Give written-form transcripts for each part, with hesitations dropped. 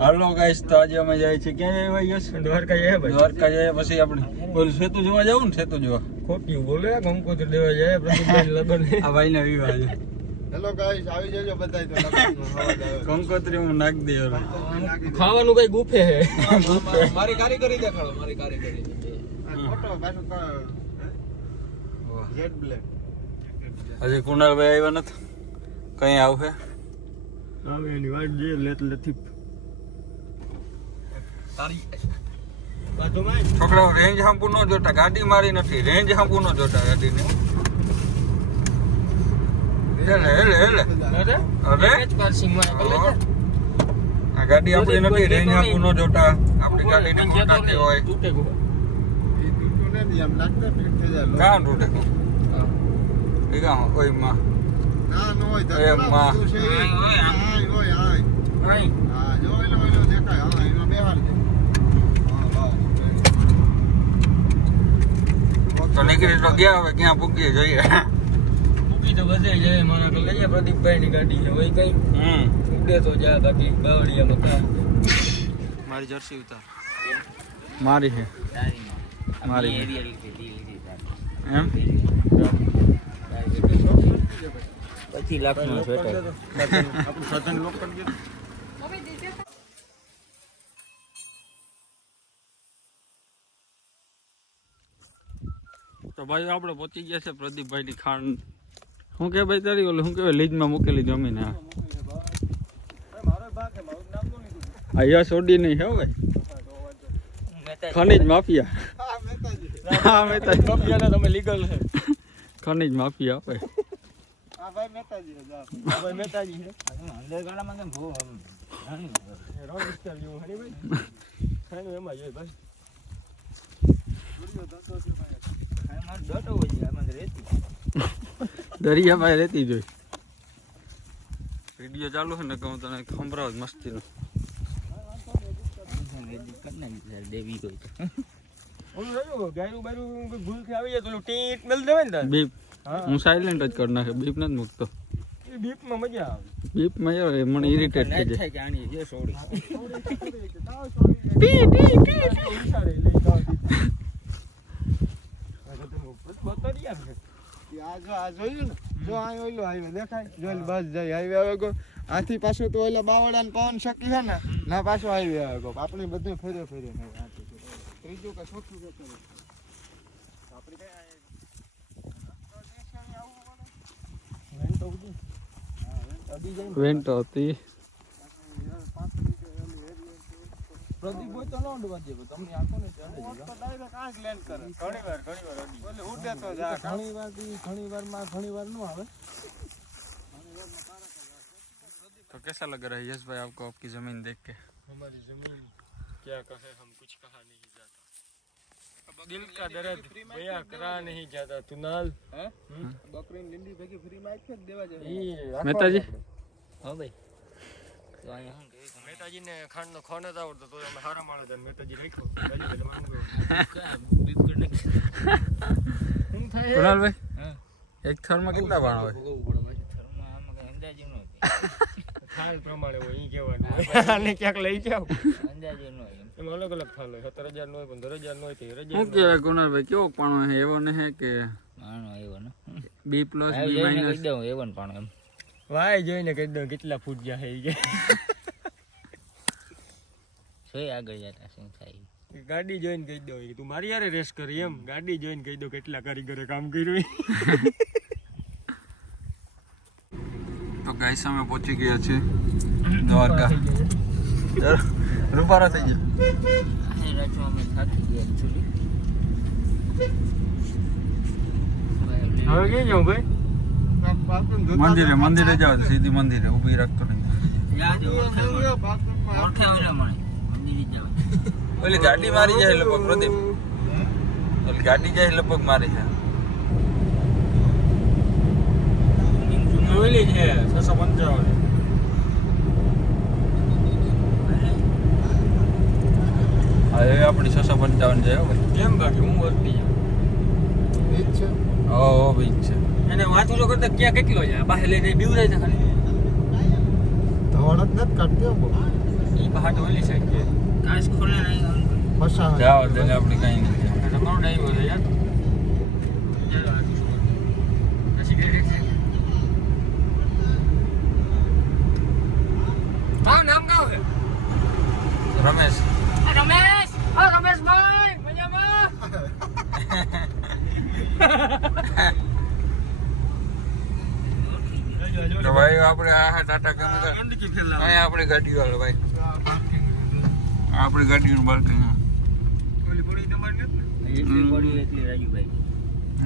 હાલો guys, તો આજે અમે જાય છે ક્યાં જાય ભાઈ? યસ, દ્વારકા જાય ભાઈ. દ્વારકા જાય. પછી આપણે બોલ સેતુ જોવા જવું ને, સેતુ જોવા. ખોટી બોલે કંકોત્રી દેવા જાય પ્રદીપભાઈ લગન. આ ભાઈ ને વિવાહ છે. હેલો ગાઈસ, આવી જજો બધાય તો લગનનો અવાજ આવે. કંકોત્રી હું નાખ દે હવે. ખાવાનું કઈ ગુફે હે. મારી કારીગરી દેખાડો, મારી કારીગરી. ફોટો પાછો જેટ બ્લેક. હજી કુણાલભાઈ આવ્યા નથી, કઈ આવશે? આવે એની વાત જે લતીફ છોકરાઓ રેન્જ હાંપુ ન જોતા, ગાડી મારી નથી, રેન્જ હાંપુ ન જોતા ગાડીને. હેલે અરે આ ગાડી આપણી નથી, રેન્જ હાંપુ ન જોતા. આપણી ગાડીને કોટાતી હોય કાં તૂટે? ઠીક આ ઓય માં ના નો હોય તો એમાં. હા જો એલો દેખાય. હા એનો બેહાર દે. તો નીકળી તો ગયા, હવે ક્યાં પૂગીએ જોઈએ. મૂકી તો બધે જાય મારા તો લઈએ પ્રદીપભાઈ ની ગાડી છે હોય કઈ ઉડે તો જા ગાડી બાવળિયામાં કા. મારી જર્સી ઉતાર. મારી છે મારી એમ. પછી લાખનો સ્વેટર આપણું સાધન લોક કરી દીધું. તો ભાઈ આપણે પહોંચી ગયા છે પ્રદીપભાઈ ની ખાંડ. શું કે ભાઈ તારી ઓલું શું કહેવાય, લીજમાં મૂકેલી જમીન. હા યસ ઓડી નહીં હે ભાઈ, ખનીજ માફિયા. હા મહેતાજી કબજાના તમે લીગલ છે. ખનીજ માફિયા આપે. હા ભાઈ મહેતાજી છે. ભાઈ મહેતાજી છે અંદર ગાડામાં કેમ ભો રોડ વિસ્તાર જેવું હરી ભાઈ ખાનું એમાં જોઈ ભાઈ દરિયામાં રહેતી જોઈ. વિડીયો ચાલુ છે ને કહું તને ખંભરાવ મસ્તી નો. દેવી કોઈ ઓલું રહ્યું ગાયરું બાયરું કોઈ ભૂલથી આવી જાય તો ઓલું ટીટ મેલ દેવાય ને તાર બીપ હા હું સાયલેન્ટ જ કરી નાખે, બીપ નથી મૂકતો. એ બીપમાં મજા આવે. બીપમાં યાર મને ઇરિટેટ થઈ જાય. જાણી જે સોડી આ જોયું ને, જો આ ઓલો હાઈવે દેખાય, જો બસ જાય હાઈવે આવે કો. આથી પાછું તો ઓલા બાવળા ને પવન શકી છે ને, ના પાછો હાઈવે આવે કો. આપણે બધું ફેરે ત્રીજું કે ચોથું કે કરે આપણે કઈ વેન્ટો હતી. પ્રદીપ બોય તો લોન્ડ વાજે તમને આખો ને ચડે તો ડાયરેક્ટ આ જ લેન્ડ કરે. ઘણીવાર ઓલે ઉડે તો જા. ઘણીવાર નો આવે. तो कैसा लग रहा है यश भाई आपको आपकी जमीन देख के? हमारी जमीन क्या कहे, हम कुछ कहा नहीं जाता. अब दिल का दर्द बयां करा नहीं जाता. तुनाल બકરી લીંડી ભેગી ફ્રી માં જ દેવા જાય. મહેતાજી હા ભાઈ તો અહીંયા હું કે મહેતાજીને ખાંડનો ખોન જ આવડતો તો અમે હારા માણસ હતા. મહેતાજી રાખ્યો બાજુ એટલે માંગો બિસ્કુટ ને હું થાય કુણાલભાઈ હા એક થરમાં કેટલા બાણ હોય? થરમાં આમાં કઈ અંદાજી ન થાલ પ્રમાણે હોય ઈ કહેવાનું. આને ક્યાંક લઈ જાવ અંદાજી ન હોય એમાં અલગ અલગ થાલ હોય. 17,000 નો હોય 15,000 નો હોય 13,000 શું કહેવાય કુણાલભાઈ, કેવો પાણો છે? એવો ને હે કે પાણો એવો ને બી પ્લસ બી માઇનસ? કહી દઉં એવો ને પાણો એમ વાય જોઈને કહી દઉં કેટલા ફૂટ ગયા છે ઈ જોઈ આગળ જતા શું થાય. ગાડી જોઈને કહી દઉં તું મારી યારે રેસ કરી એમ. ગાડી જોઈને કહી દઉં કેટલા કારીગરે કામ કર્યું. તો ગાઈસ અમે પહોંચી ગયા છીએ દ્વારકા. રૂપારા થઈ ગયા. હવે ક્યાં જાઉં ભાઈ? મંદિરે જાવ, સીધી મંદિરે ઊભી રાખતો નહીં. ઓલી ગાડી મારી જાય લગભગ પ્રદીપ, ઓલી ગાડી જાય લગભગ મારી છે. ઓલી છે 655. હા એ આપણી 655 જાય ભાઈ. કેમ બાકી હું વર્તી ઓ બીજ છે. એને વાંચું તો કરતા ક્યાં કેટલો છે બહાર લઈને બીવ જાય છે ખાલી ધોળ જ નથી કાઢતી હો. ઈ હાથ ઓલી સાઈડ છે કાચ ખોલે નહીં ફસાવે જાવ દે આપણે કઈ નથી તમારો ડાઈવર છે યાર ચાલો આ શું પછી ગઈ છે નામ ગાવ છે રમેશ રમેશભાઈ મજામાં તો ભાઈ આપણે આ ટાટા કેમેરા અહીંયા આપણી ગાડી વાળો ભાઈ આપણી ગાડીનું પાર્કિંગ ઓલી પડી તમારી નથી એટલી પડી એટલી રાજુભાઈ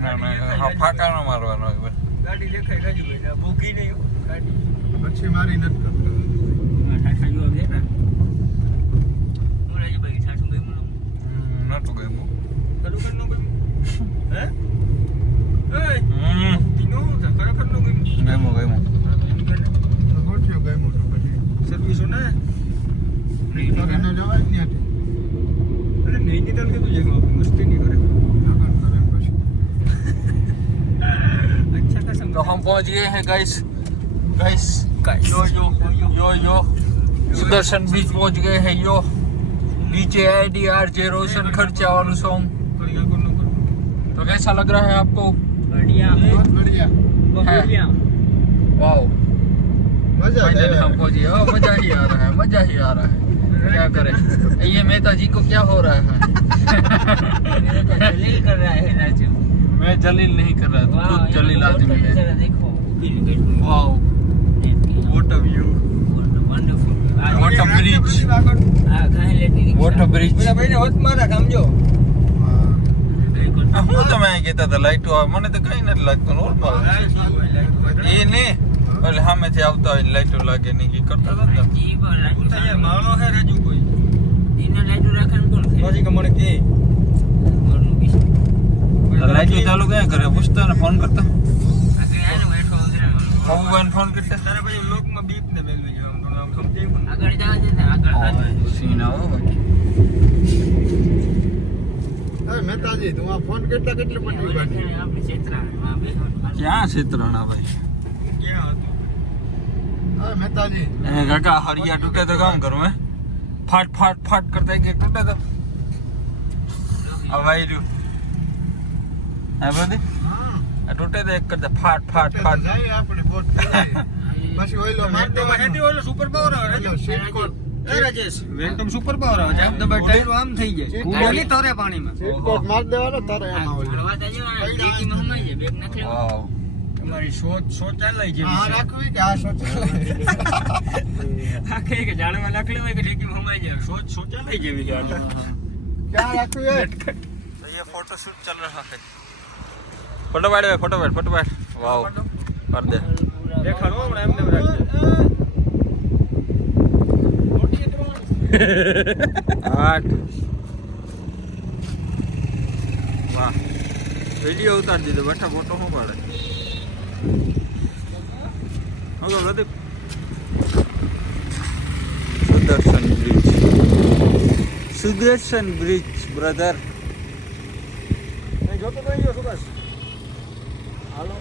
ના ફાટા નો મારવાનો હોય બસ ગાડી દેખાય રાજુભાઈ ભૂખી નહીં ગાડી પછી મારી નથી કરતો ઠાઠા જોવા દે ને હું રાજુભાઈ ઠાઠું ગઈ નતું ગયું કરું કર નો ગઈ હે એ તીનો ખરેખર નો ગઈ ગયું ગોઠ્યો ગઈ મોટો પછી સર્વિસો ને નહીં કરીને જવાય જ ત્યાંથી અરે નહીં નિદાન કીધું છે મસ્તી નહીં કરે લગન કરે પછી अच्छा कसम तो हम पहुंच गए हैं गाइस यो सुदर्शन बीच पहुंच गए हैं यो नीचे IDR जे रोशन खर्चा वाला सॉन्ग तो कैसा लग रहा है आपको बढ़िया बहुत बढ़िया बढ़िया वाओ मजा फाइनली हम आया पहुंच गए मजा ही आ रहा है क्या करें ये मेहता जी को क्या हो रहा है जलील कर रहा है राजू मैं जलील नहीं कर रहा था खुद जलील आदमी है जरा देखो wow what a view wonderful what a bridge આ કાહે લેતી व्हाट अ ब्रिज પેલા ભાઈને હોત મારા કામ જો હું તમે કહેતા હતા લાઈટો આવે મને તો કઈ નથી લાગતું નોર્મલ એ ને એટલે સામેથી આવતા હોય લાઈટો લાગે નહીં કે કરતા હતા ને ઈ પણ રાજુ સાહેબ માળો હે રાજુ કોઈ એને લાઈટો રાખવાનું કોણ છે પછી કે મને કે ઘરનું પીસ લાઈટો ચાલુ ક્યાં કરે પૂછતા ને ફોન કરતા આગળ આને બેઠો છે મોબાઈલ ફોન કરતા તારે પછી લોકમાં બીપ ને મેલવી છે આમ તો આમ સમજી આગળ જવા દે ને આગળ સીન આવો બાકી અરે મહેતાજી તું આ ફોન કેટલી પડી બાકી આપણી ક્ષેત્રમાં બેહવાનું ક્યાં ક્ષેત્રના ભાઈ ક્યાં અરે મહેતાજી એ કાકા હરિયા તૂટે તો કામ કરું હે ફાટ ફાટ ફાટ કરતા એક તૂટે તો હવે રહ્યું હે બધી હા આ તૂટે તો એક કરતા ફાટ ફાટ ફાટ જાય આપણે બોટ પછી ઓઈલો માર તો હેટી ઓલો સુપર પાવર આવે ઓલો સીટ કોટ એ રાજેશ વેન્ટમ સુપર પાવર આવે જામ દબાઈ ટાયર આમ થઈ જાય ગાડી તરે પાણીમાં સીટ કોટ માર દેવાનો તારે એમાં ઓઈલો હળવા તાજો ડેકીમાં હમાઈ જાય બેગ નાખ લેવો વાવ તમારી સોચ ચાલાઈ છે આ રાખવી કે આ સોચે આ કે જાળમાં નાખ લેવાય કે ડેકીમાં હમાઈ જાય સોચ ચાલાઈ જેવી છે આ ક્યાં રાખવી હે तो ये फोटो शूट चल रहा है फोटो बैठ वाओ कर दे દેખાડો હમણાં એમને રાખજે 8 वाह वीडियो उतार दीधो बैठा फोटो हो पाड़े okay Pradeep Sudarshan bridge brother જોતો તો ગયો સુભાષ હાલો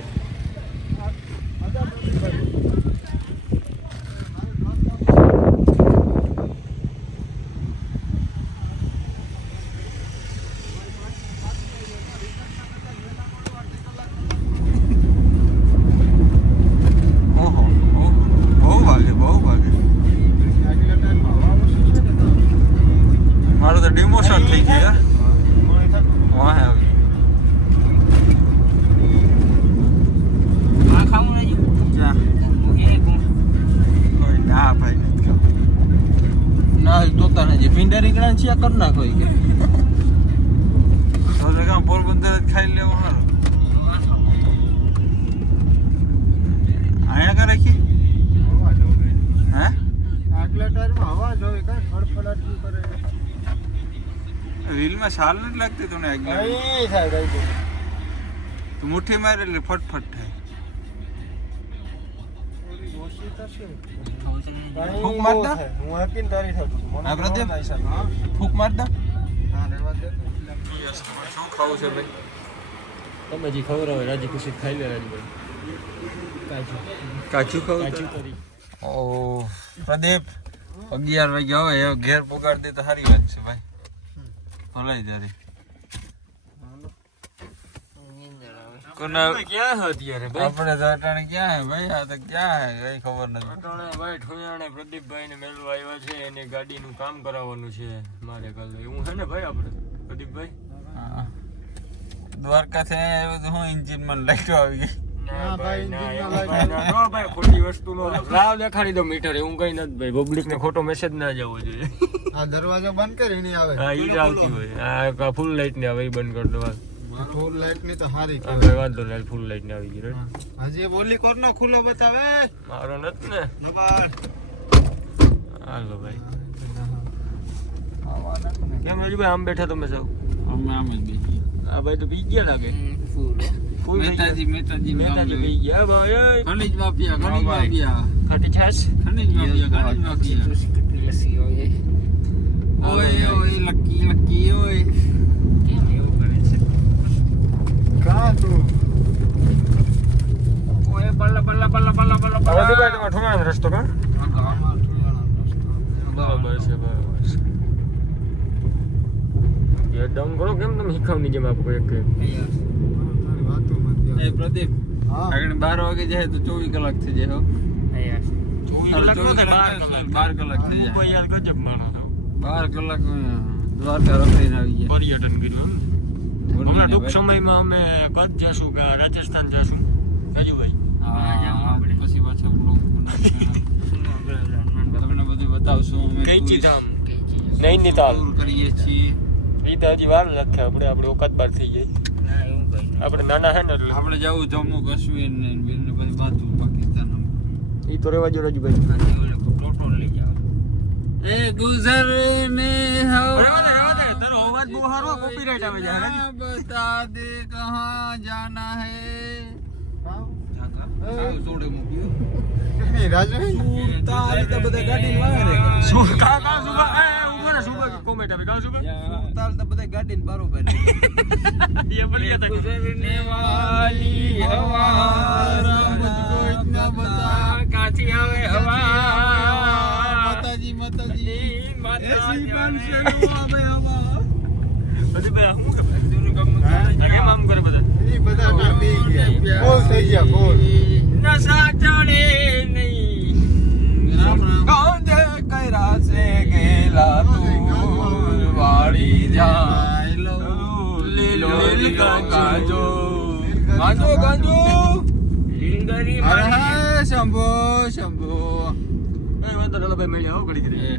ओहो बहु भागे આગલા ટાઈમમાં હવા ઓછી છે ને તો मारो तो डिमोशन थी गया મોણી થતું वहाँ है अभी આ ખાવું રાજુ क्या એ કોણ कोई ना भाई नहीं खाओ ना तोता नहीं पिंडा रिकड़ा छिया करना कोई के तो जगह पोरबंदर खाई ले वहाँ आया कर रखी હવા જોવે हैं આગલા ટાયરમાં હવા જોવે કાંઈ ફડફડાટ નહીં કરે व्हील में साल नहीं लगती तूने अगले કઈ થાય કઈ तो मुट्ठी मारे ले फट फट है થોડી ઓછી થશે ફૂંક માર દે. હું હકીને તારી થતું હતું. મને હા, પ્રદીપ? ખબર નહીં સાહેબ. હા? फूक मार दे હા, રહેવા દે તો. શું ખાવું છે ભાઈ તમે જે ખબર હોય રાજી ખુશી ખાઈ લે રાજુભાઈ કાજુ કાચું ખાવું કાજુ કરી ઓ પ્રદીપ 11 વાગ્યા હવે ઘેર પગાર દે તો સારી વાત છે ભાઈ. ભલાઈ તારી. ક્યાં હે અત્યારે ભાઈ? આપણે તો અટાણે ક્યાં હે ભાઈ? આ તો ક્યાં હે કઈ ખબર નથી. અટાણે ભાઈ ઠુયાણે પ્રદીપભાઈ ને મેલવા આવ્યા છે, એને ગાડીનું કામ કરાવવાનું છે મારે કાલે. એવું છે ને ભાઈ આપણે પ્રદીપભાઈ? હા. દ્વારકાથી આવ્યો તો હું એન્જિનમાં લાઈટો આવી ગઈ. ના ભાઈ ના, ના ભાઈ ખોટી વસ્તુ નો લાવ દેખાડી દો મીટર. એવું કઈ નથી ભાઈ, પબ્લિક ને ખોટો મેસેજ ના જવો જોઈએ. આ દરવાજો બંધ કરી નહીં આવે. હા ઈ જ આવતી હોય. આ ફૂલ લાઈટ ને આવે ઈ બંધ કરી દો. ફૂલ લાઈટ ની તો હારી આ ભાઈ વાંધો નહીં, ફૂલ લાઈટ ને આવી ગઈ. right? હજી બોલી કોરનો ખુલ્લો બતાવે. મારો નથી ને. નબાર હાલો ભાઈ. કેમ રજુભાઈ આમ બેઠા તમે સૌ? અમે આમ જ બેસી. આ ભાઈ તો પી ગયા લાગે. ફૂલ મહેતાજી મહેતાજી પી ગયા ભાઈ. ખનીજ માફિયા. ખાટી છાશ. ખનીજ માફિયા. ઓય લકી ઓય. કા તું ઓય બલ્લા રજુભાઈ તમે ઠુમાણ રસ્તો કા? ગામમાં ઠુયાણા રસ્તો. બરાબર છે, બરાબર છે. એ ડાઉન કરો. કેમ તમે શીખવની જેમ આપો એક તારી વાતોમાં એ ધ્યાન. પ્રદીપ હા આગળ 12 વાગે જાય તો 24 કલાક થઈ જાય. 12 કલાક થઈ જાય. યાર ગજબ માણસ. 12 કલાક દ્વારકા રખડીને આવી ગયા. પર્યટન કર્યું એમ. હમણાં ટૂંક સમયમાં અમે કચ્છ જશું કે રાજસ્થાન જશું રાજુભાઈ. હા પછી પાછા બ્લોગ તમને બધું બતાવશું. અમે કઈચી ધામ નૈનીતાલ ટૂર કરીએ છીએ. ઈ તો હજી વાર લખે. આપણે ઓકાત બાર થઈ જાય. આપણે નાના હે ને એટલે આપણે જવું જમ્મુ કાશ્મીર ને પછી બાજુ પાકિસ્તાન. ઈ તો રેવા જો રાજુભાઈ. એ ગુજરને તારો અવાજ બહુ સારો કોપીરાઈટ આવે છે. બતા દે કહા જાના હે. છોડે મૂક્યું. નહીં રાજુ તારી તો બધા ગાડી વાળે. શું કા સુબા એ ઉભો ને સુબા કોમેન્ટ આવે કા સુબા તારી તો બધા ગાડી બરોબર. એ બળિયા તા ગુજરને વાલી હવા મુझको इतना बता કાચી આવે હવા માતાજી માતાજી માતાજી બનશે હવે હવા. બધી ભાઈ હું કેમ આમ કરે બધા? એ બધા કાપી ગયા. ફૂલ થઈ ગયા ફૂલ. નશા ચડે નહીં. રામ રામ ગાંજે કૈરા સે ગેલા તું વાડી જાય લીલો લીલો ગાંજો ગાંજો લીંગરી હરે હરે શંભો શંભો. એ વાંધો નહીં ભાઈ મળ્યા હો ઘડી ઘડી.